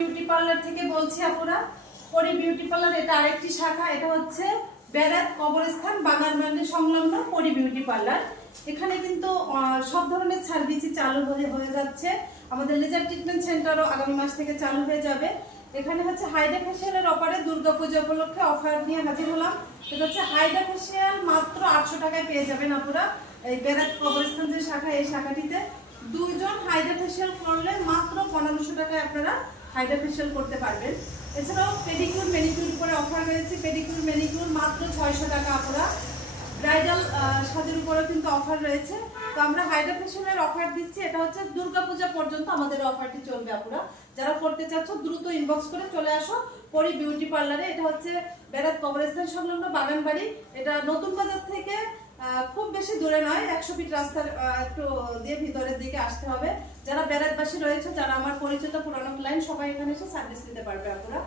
Beauty parlour থেকে বলছি আপুরা। পরি বিউটি পার্লার এটা আরেকটি শাখা। এটা হচ্ছে ব্যারাক কবরস্থান বাগানবাড়ি সংলগ্ন পরি বিউটি পার্লার। এখানে কিন্তু সব ধরনের সার্ভিসই চালু হয়ে যাচ্ছে। আমাদের লেজার ট্রিটমেন্ট সেন্টারও আগামী মাস থেকে চালু হয়ে যাবে। এখানে হচ্ছে হাইড্রা ফেশিয়ালের অফারে দুর্গাপূজা উপলক্ষে অফার নিয়ে হাজির হলাম। এটা হচ্ছে হাইড্রা ফেশিয়াল মাত্র 800 টাকায় পেয়ে যাবেন আপুরা। এই ব্যারাক কবরস্থান যে শাখা, এই শাখাটিতে দুইজন হাইড্রা ফেশিয়াল করলে মাত্র 1500 টাকায় আপনারা হাইড্রা ফেশিয়াল করতে পারবেন। এছাড়াও পেডিকিউর ম্যানিকিউর উপরে অফার রয়েছে। পেডিকিউর ম্যানিকিউর মাত্র 600 টাকা আপুরা। ব্রাইডাল সাজের উপরেও কিন্তু অফার রয়েছে। তো আমরা হাইড্রা ফেশিয়ালের অফার দিচ্ছি। এটা হচ্ছে দুর্গাপূজা পর্যন্ত আমাদের অফারটি চলবে আপুরা। যারা করতে চাচ্ছ দ্রুত ইনবক্স করে চলে আসো পরি বিউটি পার্লারে। এটা হচ্ছে ব্যারাক কবরস্থান সংলগ্ন বাগানবাড়ি। এটা নতুন বাজার থেকে খুব বেশি দূরে নয়, 100 ফিট রাস্তার একটু দিয়ে ভিতরের দিকে আসতে হবে। যারা ব্যারাকবাসী রয়েছে, যারা আমার পরিচিত পুরানো ক্লায়েন্ট, সবাই এখানে এসে সার্ভিস নিতে পারবে আপুরা।